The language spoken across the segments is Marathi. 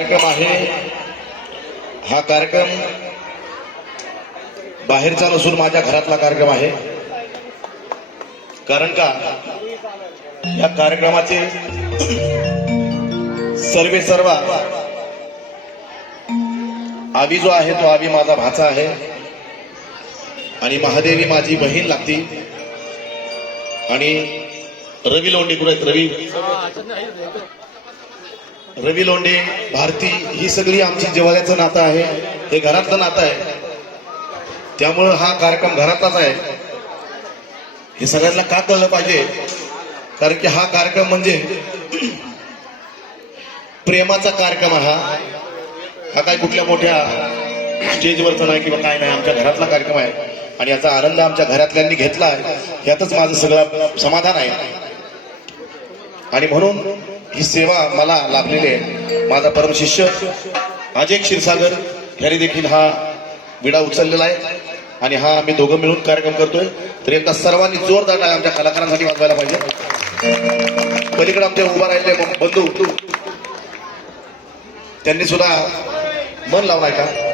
कार्यक्रम आहे. हा कार्यक्रम बाहेरचा नसून माझ्या घरातला कार्यक्रम आहे. कारण का? या कार्यक्रमाचे सर्वे सर्वा आवी जो आहे तो आवी माझा भाचा आहे. आणि महादेवी माझी बहीण लागती. आणि रवी लोंडी कुठे आहेत. रवी. रवी लोंढे भारती ही सगळी आमची जिव्हाळ्याचं नातं आहे. हे घरातलं नातं आहे. त्यामुळं हा कार्यक्रम घरातलाच आहे. हे सगळ्यांना का कळलं पाहिजे? कारण की हा कार्यक्रम म्हणजे प्रेमाचा कार्यक्रम आहे हा. हा काय कुठल्या मोठ्या स्टेजवरचा नाही किंवा काय नाही आमच्या घरातला कार्यक्रम आहे. आणि याचा आनंद आमच्या घरातल्यांनी घेतला आहे. यातच माझं सगळं समाधान आहे. आणि म्हणून ही सेवा मला लाभलेली आहे. माझा परमशिष्य अजय क्षीरसागर यांनी देखील हा विडा उचललेला आहे. आणि हा आम्ही दोघं मिळून कार्यक्रम करतोय. तर एकदा सर्वांनी जोरदार टाळ्या आमच्या कलाकारांसाठी वाजवायला पाहिजे. पलीकडे आमच्या उभा राहिले बंधू त्यांनी सुद्धा मन लावलाय का?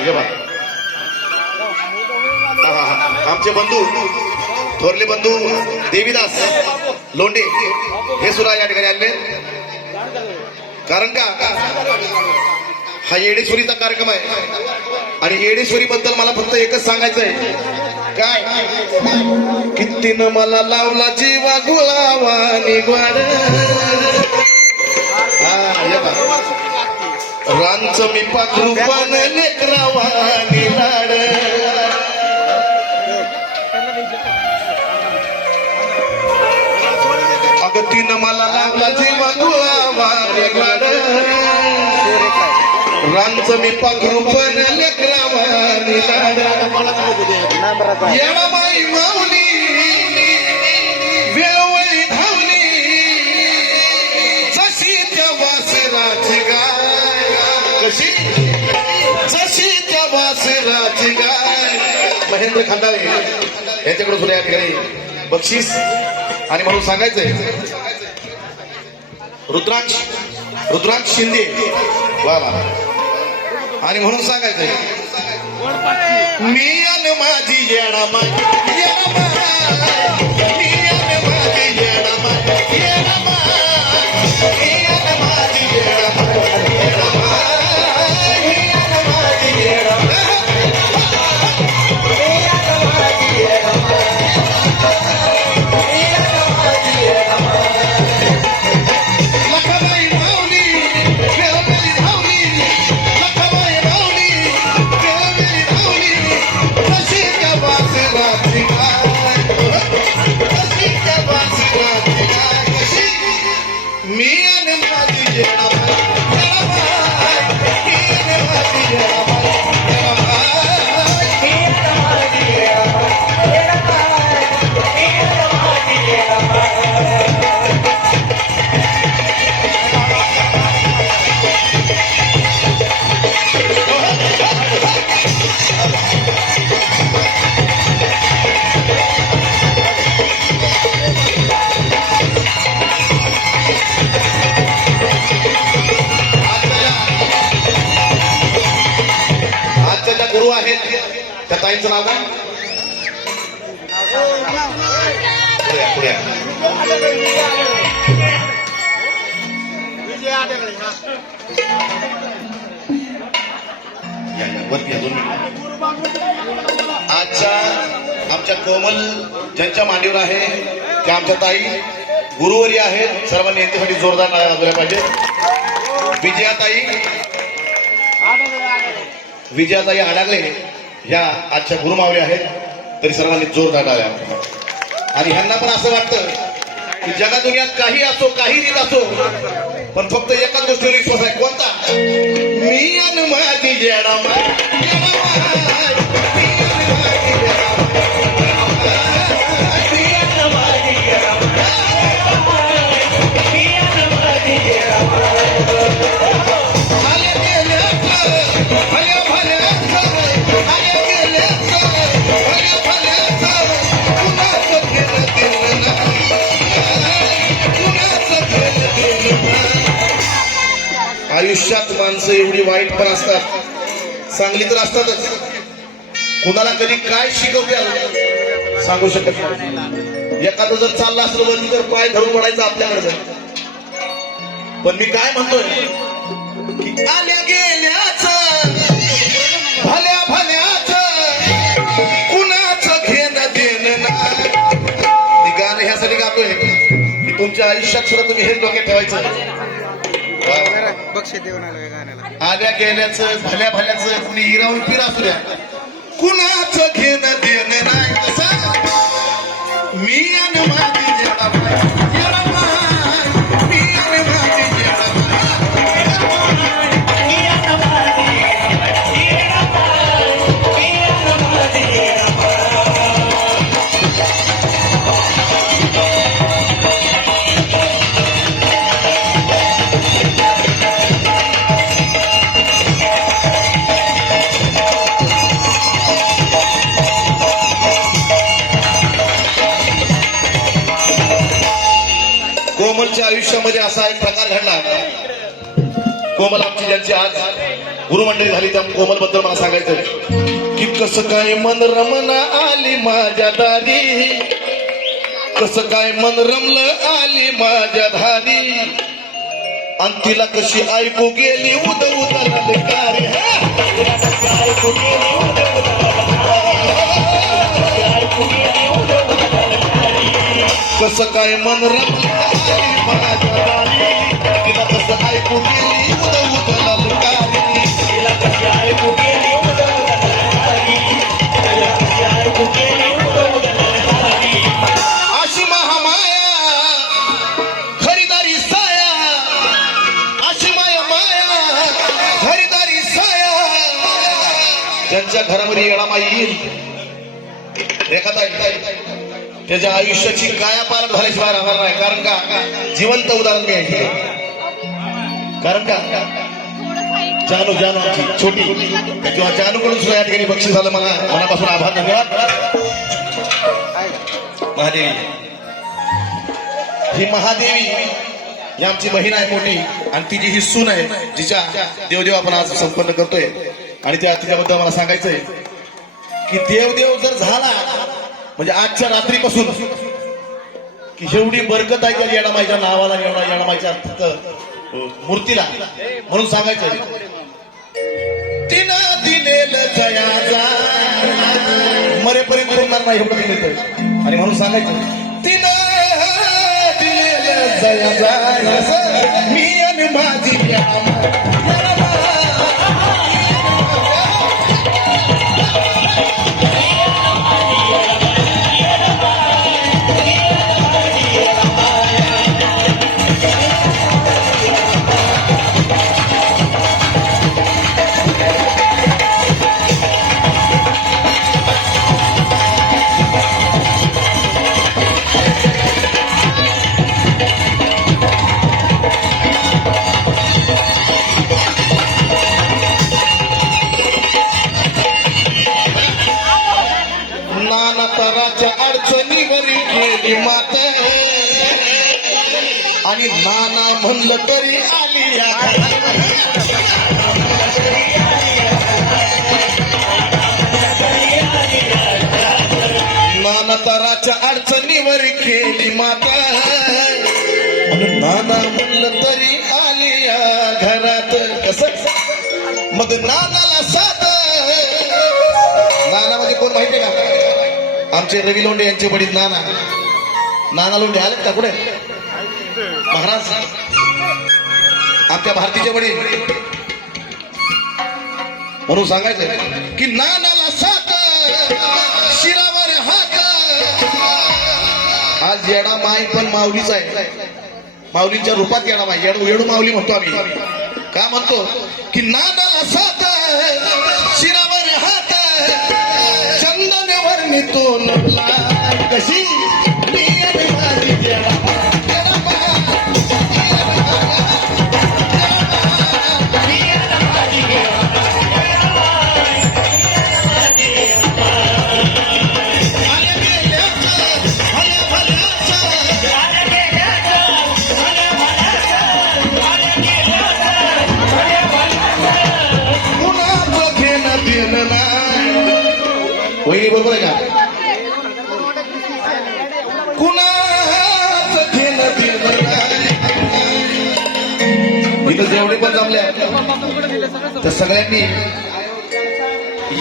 हे ये बा हा, हा, आमचे बंधू थोरले बंधू देवीदास लोंढे हे सुद्धा या ठिकाणी आले कारण का? हा येडेश्वरीचा कार्यक्रम आहे. आणि येडेश्वरी बद्दल मला फक्त एकच सांगायचं आहे काय कितीनं मला लावला जीवा गुळावा निगवाड हा रांच मी पाखरू पान लेकरावा निलाड अगं तिनं मला लावला जीवा गुळावा निगवाड रांच मी पाखरू पण लेकरावा निलाड येणा माई माऊली राजेंद्र खंडाळे यांच्याकडे सुद्धा या ठिकाणी बक्षीस आणि म्हणून सांगायचंय रुद्रांश रुद्रांश शिंदे वा वा आणि म्हणून सांगायचंय मी आणि माझी येणा आजच्या आमच्या कोमल ज्यांच्या मांडीवर आहे त्या आमच्या ताई गुरुवरी आहेत. सर्वांनी यांच्यासाठी जोरदार नारा वाजवल्या पाहिजे. विजयाताई विजयाताई अडागले ह्या आजच्या गुरुमावल्या आहेत. तरी सर्वांनी जोरदार टाळ्या आणि ह्यांना पण असं वाटतं की जगा दुनियात काही असो काही रीत असो पण फक्त एकाच गोष्टीवर विश्वास आहे. कोणता? मी आणि माझी वाईट पण असतात. चांगली तर असतातच. कुणाला कधी काय शिकवते सांगू शकत नाही. एखादं जर चाललं असलं बंदी तर पाय धरून पडायचं आपल्याकडे पण मी काय म्हणतोय? की आल्या गेल्याचं भल्या भल्याचं कुणाचं घेणं देणं नाही. मी गाणं ह्यासाठी गातोय. की तुमच्या आयुष्यात सुद्धा तुम्ही हेच डोक्यात ठेवायचं. वा. देऊन आलं गाण्याला आल्या गेल्याच भल्या भल्याच कुणी हिरावून फिरा असू द्या कुणाचं घेणं देणं नाही असा एक प्रकार घडला. कोमल आमची ज्यांची आज गुरुमंडळी झाली त्या कोमलबद्दल मला सांगायचं की कसं काय मन रमना आली माझ्या दारी. कसं काय मन रमलं आली माझ्या धारी. आणि तिला कशी ऐकू गेली उद उद कसं काय मन रमलं आली माझ्या दारी तिला कसं ऐकू गेली अशी महामाया खरीदारी साया. अशी माया माया खरीदारी साया. त्यांच्या घरामध्ये येणामाई येईल एखादा त्याच्या आयुष्याची कायापालट झाल्याशिवाय राहणार नाही. कारण का? जिवंत उदाहरण मी आहे कारण का? जानू जानू आमची छोटी. किंवा जानूकडून सुद्धा या ठिकाणी बक्षीस झालं. मला मनापासून आभार धन्यवाद. महादेवी. ही महादेवी ही आमची बहीण आहे मोठी आणि तिची ही सून आहे जिच्या देवदेव आपण आज संपन्न करतोय. आणि त्या तिच्याबद्दल मला सांगायचंय की देवदेव जर झाला म्हणजे आजच्या रात्रीपासून की जेवढी बरकत आहे त्या येणामाईच्या नावाला येणा येणामाईच्या फक्त मूर्तीला? म्हणून सांगायचं. तिनं दिलेलं जयाचा मरेपर्यंत बोलणार नाही एवढं दिलेलं आणि म्हणून सांगायचं. तिनं दिलेलं जयाचा मी आणि माझी नाना म्हणलं तरी आली नाना तराच्या अडचणीवर केली माता. नाना म्हणलं तरी आली या घरात. कस? मग नानाला साथ. नानामध्ये कोण माहितीये का? आमचे रवी लोंडे यांचे वडील नाना. नाना लोंडे आलेत का कुठे? महाराज आमच्या भारतीचे वडील. म्हणून सांगायचं की नानाला साथ शिरावर हात आज येडा माई पण माऊलीच आहे. माऊलींच्या रूपात येडा माई येडू येडू माऊली म्हणतो आम्ही. का म्हणतो? की नानाला साथ शिरावर हात चंदनवर नितो नवला कशी? बरोबर आहे का? कुणाचं घेणं देणं इथं जेवढे पण जमले तर सगळ्यांनी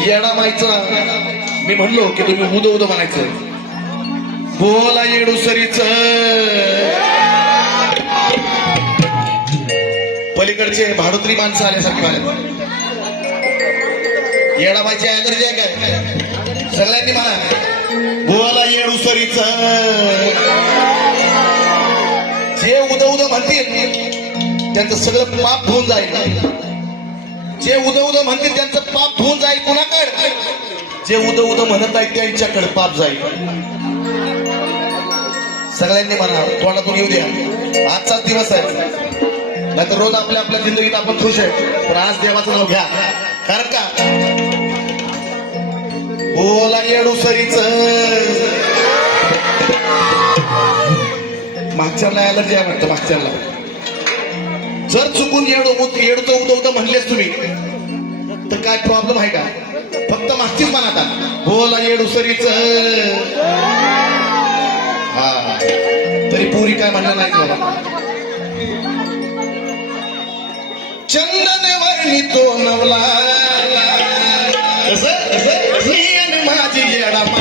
येडा मायचा. मी म्हणलो की तुम्ही उद उद म्हणायचं. बोला येडू सरीच. पलीकडचे भाडोत्री माणसं आल्यासारखे आले येडाबाईची ऍलर्जी आहे काय? सगळ्यांनी म्हणा. बोला येडू सरीच. जे उद उद म्हणतील त्यांचं सगळं पाप धुवून जाईल. जे उद उद म्हणतील त्यांचं पाप धुवून जाईल. कुणाकडे? जे उद उद म्हणत आहेत त्यांच्याकडे पाप जाईल. सगळ्यांनी म्हणा तोंडातून येऊ द्या. आजचाच दिवस आहे. नाहीतर रोज आपल्या आपल्या जिंदगीत आपण खुश आहे. पण आज देवाचं नाव घ्या. कारण का? बोला येडू सरीच. मागच्याला अलर्जी आहे वाटतं मागच्याला. जर चुकून येडो येडतो उदो उदो म्हणलेच तुम्ही. तर काय प्रॉब्लेम आहे का? फक्त मागचीच म्हणा आता बोला येडू सरीच. हा. तरी पुरी काय म्हणलं नाही बाबा चंदन वर्णी तो नवला. कसं?